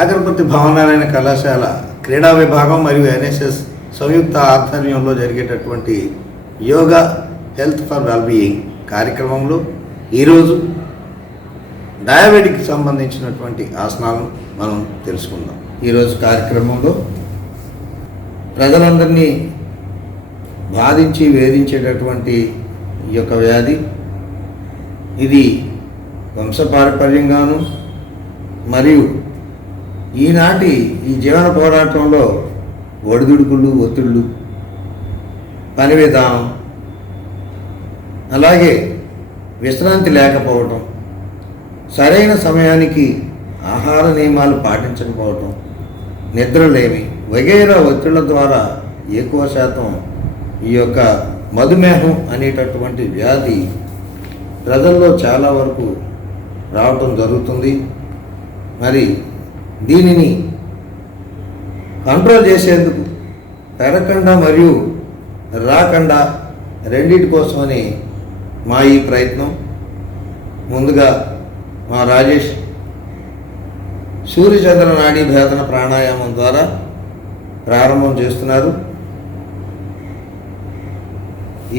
కాకరపర్తి భవనారాయణ కళాశాల క్రీడా విభాగం మరియు ఎన్ఎస్ఎస్ సంయుక్త ఆధ్వర్యంలో జరిగేటటువంటి యోగా హెల్త్ ఫర్ వెల్బీయింగ్ కార్యక్రమంలో ఈరోజు డయాబెటిక్కి సంబంధించినటువంటి ఆసనాలను మనం తెలుసుకుందాం. ఈరోజు కార్యక్రమంలో ప్రజలందరినీ బాధించి వేధించేటటువంటి ఈ యొక్క వ్యాధి, ఇది వంశపారంపర్యంగాను మరియు ఈనాటి ఈ జీవన పోరాటంలో ఒడిదుడుకులు, ఒత్తిళ్ళు, పని విధానం, అలాగే విశ్రాంతి లేకపోవటం, సరైన సమయానికి ఆహార నియమాలు పాటించకపోవటం, నిద్రలేమి వగైరా ఒత్తిళ్ల ద్వారా ఎక్కువ శాతం ఈ యొక్క మధుమేహం అనేటటువంటి వ్యాధి ప్రజల్లో చాలా వరకు రావటం జరుగుతుంది. మరి దీనిని కంట్రోల్ చేసేందుకు పెరగకుండా మరియు రాకుండా రెండింటి కోసమని మా ఈ ప్రయత్నం. ముందుగా మా రాజేష్ సూర్యచంద్ర నాడీ భేదన ప్రాణాయామం ద్వారా ప్రారంభం చేస్తున్నారు.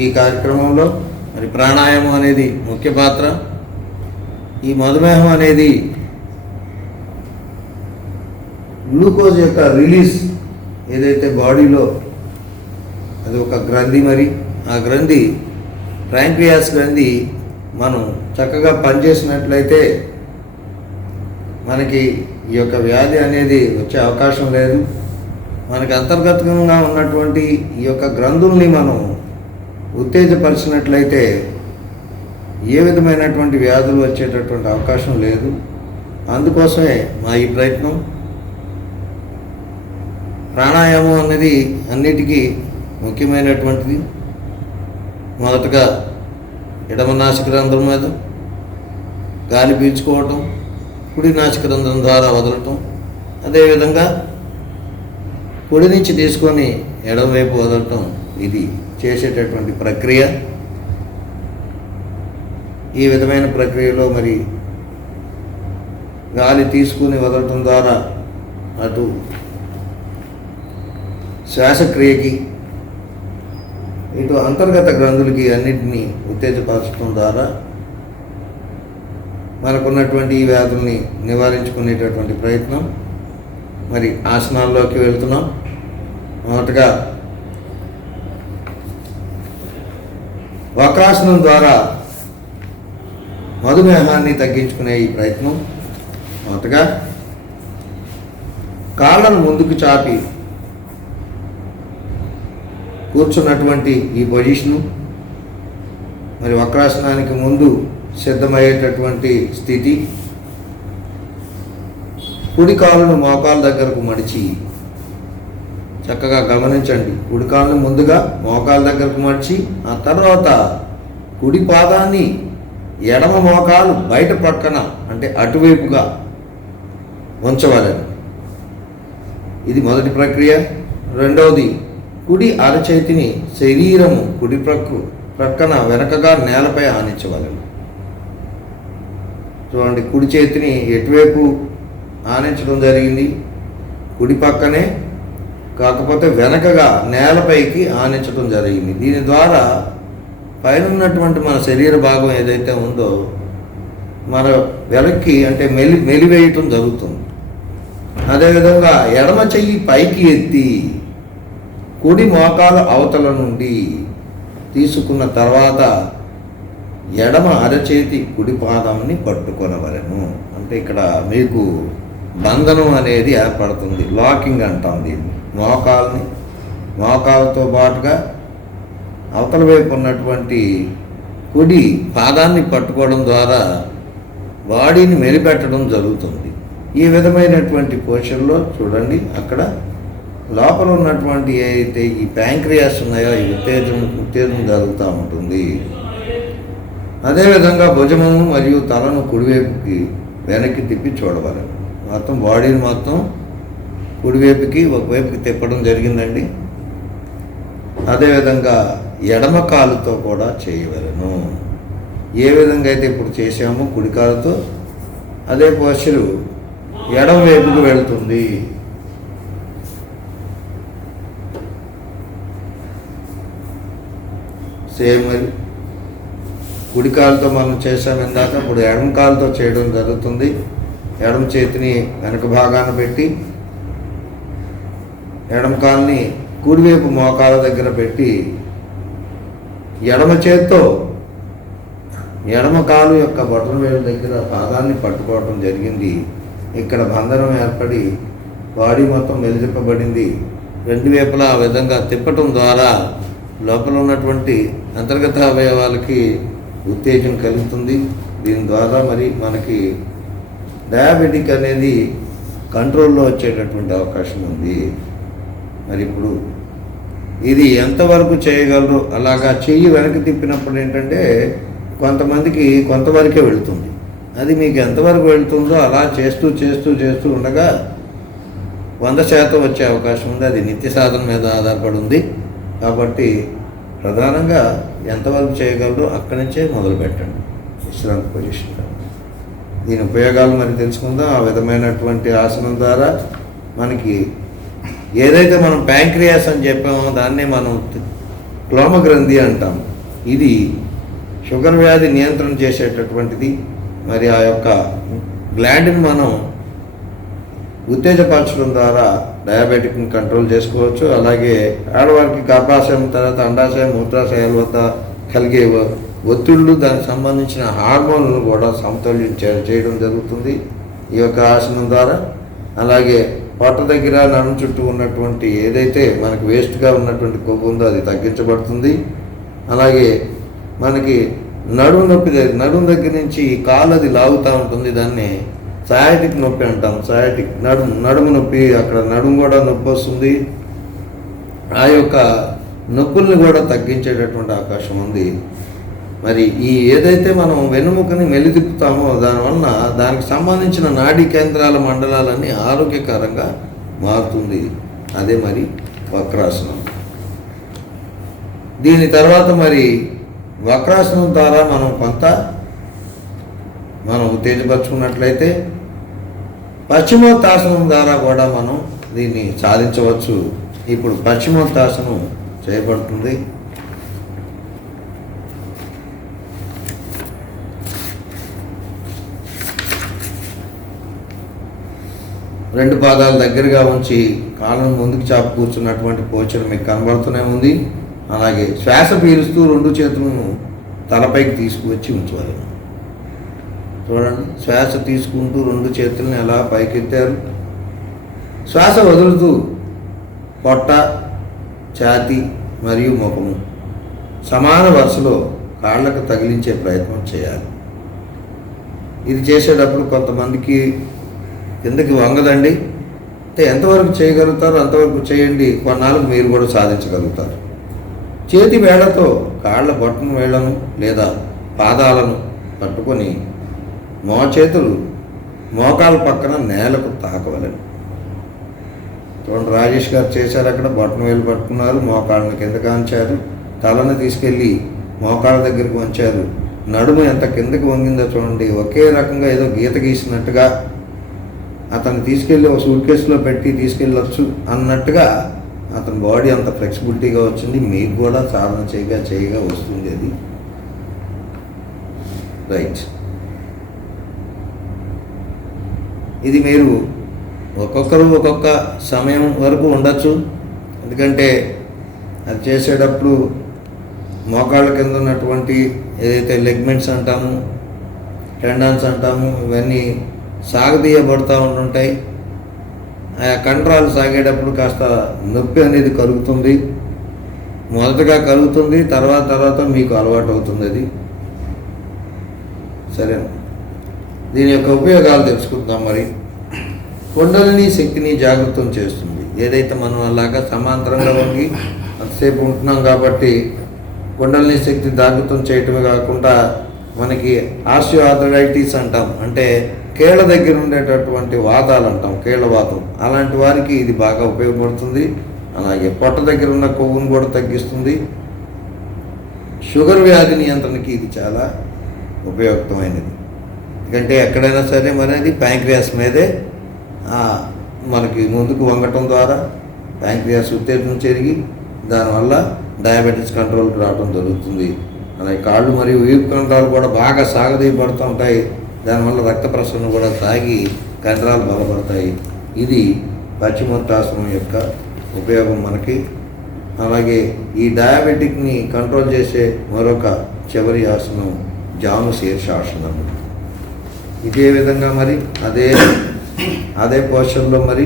ఈ కార్యక్రమంలో మరి ప్రాణాయామం అనేది ముఖ్య పాత్ర. ఈ మధుమేహం అనేది గ్లూకోజ్ యొక్క రిలీజ్ ఏదైతే బాడీలో, అది ఒక గ్రంథి. మరి ఆ గ్రంథి ప్యాంక్రియాస్ గ్రంథి మనం చక్కగా పనిచేసినట్లయితే మనకి ఈ యొక్క వ్యాధి అనేది వచ్చే అవకాశం లేదు. మనకి అంతర్గతంగా ఉన్నటువంటి ఈ యొక్క గ్రంథుల్ని మనం ఉత్తేజపరిచినట్లయితే ఏ విధమైనటువంటి వ్యాధులు వచ్చేటటువంటి అవకాశం లేదు. అందుకోసమే మా ఈ ప్రయత్నం. ప్రాణాయామం అనేది అన్నిటికీ ముఖ్యమైనటువంటిది. మొదటగా ఎడమ నాసికారంధ్రం మీద గాలి పీల్చుకోవటం, కుడి నాసికారంధ్రం ద్వారా వదలటం, అదేవిధంగా కుడి నుంచి తీసుకొని ఎడమవైపు వదలటం, ఇది చేసేటటువంటి ప్రక్రియ. ఈ విధమైన ప్రక్రియలో మరి గాలి తీసుకుని వదలటం ద్వారా అటు శ్వాసక్రియకి, ఇటు అంతర్గత గ్రంథులకి అన్నింటినీ ఉత్తేజపరచడం ద్వారా మనకున్నటువంటి ఈ వ్యాధుల్ని నివారించుకునేటటువంటి ప్రయత్నం. మరి ఆసనాల్లోకి వెళ్తున్నాం. మొదటగా వక్రాసనం ద్వారా మధుమేహాన్ని తగ్గించుకునే ఈ ప్రయత్నం. మొదటగా కాళ్ళను ముందుకు చాపి కూర్చున్నటువంటి ఈ పొజిషను, మరి వక్రాసనానికి ముందు సిద్ధమయ్యేటటువంటి స్థితి. కుడి కాలును మోకాల దగ్గరకు మడిచి చక్కగా గమనించండి. కుడి కాలును ముందుగా మోకాల దగ్గరకు మడిచి, ఆ తర్వాత కుడి పాదాన్ని ఎడమ మోకాలు బయట పక్కన అంటే అటువైపుగా ఉంచవాలని. ఇది మొదటి ప్రక్రియ. రెండవది, కుడి అరచేతిని శరీరము కుడి ప్రక్కన వెనకగా నేలపై ఆనించవలను. చూడండి, కుడి చేతిని ఎటువైపు ఆనించడం జరిగింది, కుడి పక్కనే, కాకపోతే వెనకగా నేలపైకి ఆనించడం జరిగింది. దీని ద్వారా పైన ఉన్నటువంటి మన శరీర భాగం ఏదైతే ఉందో మన వెనక్కి అంటే మెలివేయటం జరుగుతుంది. అదేవిధంగా ఎడమ చెయ్యి పైకి ఎత్తి కుడి మోకాల అవతల నుండి తీసుకున్న తర్వాత ఎడమ అరచేతి కుడి పాదంని పట్టుకొనవలెను. అంటే ఇక్కడ మీకు బంధనం అనేది ఏర్పడుతుంది, లాకింగ్ అంటాం దీన్ని. మోకాలతో పాటుగా అవతల వైపు ఉన్నటువంటి కుడి పాదాన్ని పట్టుకోవడం ద్వారా బాడీని మెలిపెట్టడం జరుగుతుంది. ఈ విధమైనటువంటి పొజిషన్లో చూడండి, అక్కడ లోపల ఉన్నటువంటి ఏదైతే ఈ ప్యాంక్రియాస్ ఉన్నాయో ఈ ఉత్తేజం జరుగుతూ ఉంటుంది. అదేవిధంగా భుజమును మరియు తలను కుడివైపుకి వెనక్కి తిప్పి చూడవాలి. మొత్తం బాడీని మొత్తం కుడివైపుకి ఒకవైపుకి తిప్పడం జరిగిందండి. అదేవిధంగా ఎడమ కాలుతో కూడా చేయవలను. ఏ విధంగా అయితే ఇప్పుడు చేసామో కుడి కాలుతో అదే పోస్చరు ఎడమ వైపుకు వెళుతుంది. సేమ్ మరి కుడి కాలుతో మనం చేసాం ఇందాక, ఇప్పుడు ఎడమ కాలుతో చేయడం జరుగుతుంది. ఎడమ చేతిని వెనక భాగాన పెట్టి ఎడమ కాలుని కుడివైపు మోకాల దగ్గర పెట్టి ఎడమ చేత్తో ఎడమ కాలు యొక్క బొటన వేలు దగ్గర పాదాన్ని పట్టుకోవడం జరిగింది. ఇక్కడ బంధనం ఏర్పడి బాడీ మొత్తం మెలితిప్పబడింది. రెండు వైపులా ఆ విధంగా తిప్పటం ద్వారా లోపల ఉన్నటువంటి అంతర్గత అవయవాలకి ఉత్తేజం కలుగుతుంది. దీని ద్వారా మరి మనకి డయాబెటిక్ అనేది కంట్రోల్లో వచ్చేటటువంటి అవకాశం ఉంది. మరి ఇప్పుడు ఇది ఎంతవరకు చేయగలరు? అలాగా చెయ్యి వెనక్కి తిప్పినప్పుడు ఏంటంటే కొంతమందికి కొంతవరకే వెళుతుంది. అది మీకు ఎంతవరకు వెళుతుందో అలా చేస్తూ చేస్తూ చేస్తూ ఉండగా 100% వచ్చే అవకాశం ఉంది. అది నిత్య సాధన మీద ఆధారపడి ఉంది. కాబట్టి ప్రధానంగా ఎంతవరకు చేయగలరో అక్కడి నుంచే మొదలు పెట్టండి విశ్రాంతి పొజిషన్. దీని ఉపయోగాలు మరి తెలుసుకుందాం. ఆ విధమైనటువంటి ఆసనం ద్వారా మనకి ఏదైతే మనం ప్యాంక్రియాస్ అని చెప్పామో దాన్నే మనం క్లోమగ్రంథి అంటాం. ఇది షుగర్ వ్యాధి నియంత్రణ చేసేటటువంటిది. మరి ఆ యొక్క గ్లాండ్ని మనం ఉత్తేజపరచడం ద్వారా డయాబెటిక్ని కంట్రోల్ చేసుకోవచ్చు. అలాగే ఆడవారికి గర్భాశయం తర్వాత అండాశయం మూత్రాశయాల వద్ద కలిగే ఒత్తిళ్ళు దానికి సంబంధించిన హార్మోన్లను కూడా సమతుల్యం చేయడం జరుగుతుంది ఈ యొక్క ఆసనం ద్వారా. అలాగే పొట్ట దగ్గర నడుము చుట్టూ ఉన్నటువంటి ఏదైతే మనకి వేస్ట్గా ఉన్నటువంటి కొవ్వు ఉందో అది తగ్గించబడుతుంది. అలాగే మనకి నడుము నడుము దగ్గర నుంచి కాలు అది లాగుతూ ఉంటుంది. దాన్ని సయాటిక్ నొప్పి అంటాం. సయాటిక్ నడుము నొప్పి, అక్కడ నడుము కూడా నొప్పి వస్తుంది. ఆ యొక్క నొప్పుల్ని కూడా తగ్గించేటటువంటి అవకాశం ఉంది. మరి ఈ ఏదైతే మనం వెన్నుముకని మెలితిప్పుతామో దానివల్ల దానికి సంబంధించిన నాడీ కేంద్రాల మండలాలన్నీ ఆరోగ్యకరంగా మారుతుంది. అదే మరి వక్రాసనం. దీని తర్వాత మరి వక్రాసనం ద్వారా మనం ఉత్తేజపరుచుకున్నట్లయితే పశ్చిమోత్తాసనం ద్వారా కూడా మనం దీన్ని సాధించవచ్చు. ఇప్పుడు పశ్చిమోత్తాసనం చేయబడుతుంది. రెండు పాదాలు దగ్గరగా ఉంచి కాళ్ళను ముందుకు చాపు కూర్చున్నటువంటి పోచర్ మీకు కనబడుతూనే ఉంది. అలాగే శ్వాస పీలుస్తూ రెండు చేతులను తలపైకి తీసుకువచ్చి ఉంచాలి. చూడండి, శ్వాస తీసుకుంటూ రెండు చేతులను ఎలా పైకెత్తారు. శ్వాస వదులుతూ పొట్ట, ఛాతీ మరియు ముఖము సమాన వరుసలో కాళ్ళకు తగిలించే ప్రయత్నం చేయాలి. ఇది చేసేటప్పుడు కొంతమందికి కిందకి వంగదండి. అంటే ఎంతవరకు చేయగలుగుతారో అంతవరకు చేయండి. కొన్నాళ్ళకు మీరు కూడా సాధించగలుగుతారు. చేతి వేళ్లతో కాళ్ళ బొట్టన వేళ్లను లేదా పాదాలను పట్టుకొని చేతులు మోకాల పక్కన నేలకు తాకవలను. చూడండి, రాజేష్ గారు చేశారు. అక్కడ బొట్టన వేలు పట్టుకున్నారు, మోకాళ్ళని కిందకి వంచారు, తలను తీసుకెళ్ళి మోకాళ్ళ దగ్గరికి వంచారు. నడుము ఎంత కిందకి వంగిందో చూడండి. ఒకే రకంగా ఏదో గీత గీసినట్టుగా అతను తీసుకెళ్ళి ఒక సూట్ కేసులో పెట్టి తీసుకెళ్ళొచ్చు అన్నట్టుగా అతని బాడీ అంత ఫ్లెక్సిబిలిటీగా వచ్చింది. మీకు కూడా సాధన చేయగా వస్తుంది అది. రైట్. ఇది మీరు ఒక్కొక్కరు ఒక్కొక్క సమయం వరకు ఉండొచ్చు. ఎందుకంటే అది చేసేటప్పుడు మోకాళ్ళ కింద ఉన్నటువంటి ఏదైతే లెగ్మెంట్స్ అంటాము, టెండాన్స్ అంటాము, ఇవన్నీ సాగదీయబడుతూ ఉంటుంటాయి. ఆ కండరాలు సాగేటప్పుడు కాస్త నొప్పి అనేది కలుగుతుంది. మొదటగా కలుగుతుంది, తర్వాత మీకు అలవాటు అవుతుంది అది. సరే, దీని యొక్క ఉపయోగాలు తెలుసుకుందాం. మరి కుండలిని శక్తిని జాగృతం చేస్తుంది. ఏదైతే మనం అలాగా సమాంతరంగా వంగి అంతసేపు ఉంటున్నాం కాబట్టి కుండలిని శక్తి జాగృతం చేయటమే కాకుండా మనకి ఆస్టియోఆర్థరైటిస్ అంటాం, అంటే కీళ్ళ దగ్గర ఉండేటటువంటి వాతాలు అంటాం, కీళ్ళ వాతం, అలాంటి వారికి ఇది బాగా ఉపయోగపడుతుంది. అలాగే పొట్ట దగ్గర ఉన్న కొవ్వును కూడా తగ్గిస్తుంది. షుగర్ వ్యాధి నియంత్రణకి ఇది చాలా ఉపయుక్తమైనది. ఎందుకంటే ఎక్కడైనా సరే మనది ప్యాంక్రియాస్ మీదే మనకి ముందుకు వంగటం ద్వారా ప్యాంక్రియాస్ ఉత్తేజం చెరిగి దానివల్ల డయాబెటీస్ కంట్రోల్కి రావడం జరుగుతుంది. అలాగే కాళ్ళు మరియు వీపు కండరాలు కూడా బాగా సాగదీయబడుతూ ఉంటాయి. దానివల్ల రక్త ప్రసరణ కూడా సాగి కండరాలు బలపడతాయి. ఇది పశ్చిమోత్తాసనం యొక్క ఉపయోగం మనకి. అలాగే ఈ డయాబెటిక్ని కంట్రోల్ చేసే మరొక చివరి ఆసనం జాను శీర్షాసనం. ఇదే విధంగా మరి అదే పొజిషన్లో మరి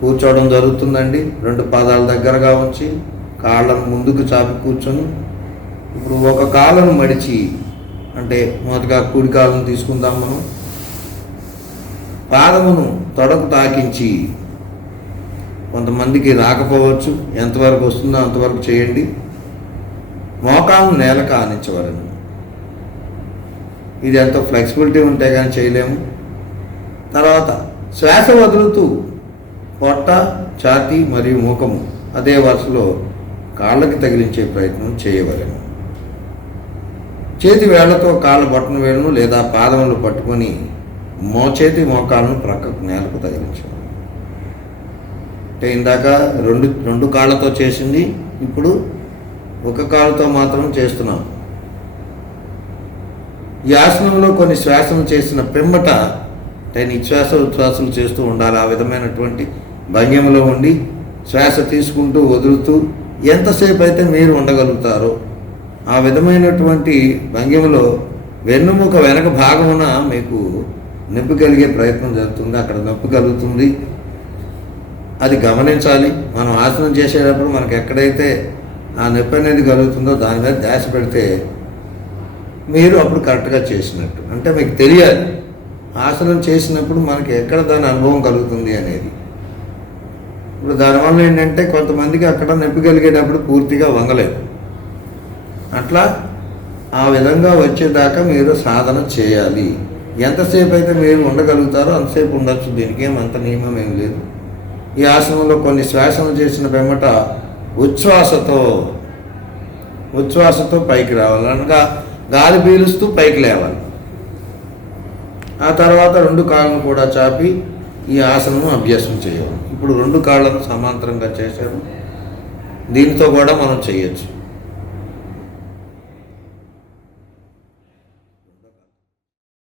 కూర్చోవడం జరుగుతుందండి. 2 పాదాల దగ్గరగా ఉంచి కాళ్ళను ముందుకు చాపి కూర్చొని ఇప్పుడు ఒక కాళ్ళను మడిచి, అంటే మొదటగా కుడి కాళ్ళను తీసుకుందాం. మనం పాదమును తొడకు తాకించి, కొంతమందికి రాకపోవచ్చు, ఎంతవరకు వస్తుందో అంతవరకు చేయండి. మోకాలను నేలకు ఆనించవలను. ఇది ఎంతో ఫ్లెక్సిబిలిటీ ఉంటే కానీ చేయలేము. తర్వాత శ్వాస వదులుతూ పొట్ట, ఛాతీ మరియు ముఖము అదే వరుసలో కాళ్ళకి తగిలించే ప్రయత్నం చేయవలెను. చేతి వేళ్లతో కాళ్ళ బొట్టన వేళ్ళను లేదా పాదములు పట్టుకొని చేతి మోకాలను ప్రక్కకు నేలకు తగిలించాలి. అంటే ఇందాక రెండు కాళ్ళతో చేసింది, ఇప్పుడు ఒక కాలుతో మాత్రం చేస్తున్నాం. ఈ ఆసనంలో కొన్ని శ్వాసలు చేసిన పిమ్మట నిశ్వాస ఉచ్ఛ్వాసలు చేస్తూ ఉండాలి. ఆ విధమైనటువంటి భంగిమలో ఉండి శ్వాస తీసుకుంటూ వదులుతూ ఎంతసేపు అయితే మీరు ఉండగలుగుతారో ఆ విధమైనటువంటి భంగిమలో వెన్నుముక వెనక భాగమున మీకు నొప్పి కలిగే ప్రయత్నం జరుగుతుంది. అక్కడ నొప్పి కలుగుతుంది, అది గమనించాలి. మనం ఆసనం చేసేటప్పుడు మనకు ఎక్కడైతే ఆ నొప్పి అనేది కలుగుతుందో దాని మీద ధ్యాస పెడితే మీరు అప్పుడు కరెక్ట్గా చేసినట్టు. అంటే మీకు తెలియాలి ఆసనం చేసినప్పుడు మనకి ఎక్కడ దాని అనుభవం కలుగుతుంది అనేది. ఇప్పుడు దానివల్ల ఏంటంటే కొంతమందికి అక్కడ నొప్పి కలిగేటప్పుడు పూర్తిగా వంగలేదు. అట్లా ఆ విధంగా వచ్చేదాకా మీరు సాధన చేయాలి. ఎంతసేపు అయితే మీరు ఉండగలుగుతారో అంతసేపు ఉండొచ్చు. దీనికి ఏమంత నియమం ఏం లేదు. ఈ ఆసనంలో కొన్ని శ్వాసలు చేసిన పిమ్మట ఉచ్ఛ్వాసతో పైకి రావాలి. అనగా గాలి పీలుస్తూ పైకి లేవాలి. ఆ తర్వాత 2 కాళ్ళను కూడా చాపి ఈ ఆసనం అభ్యాసం చేయాలి. ఇప్పుడు 2 కాళ్ళను సమాంతరంగా చేశారు. దీనితో కూడా మనం చేయొచ్చు.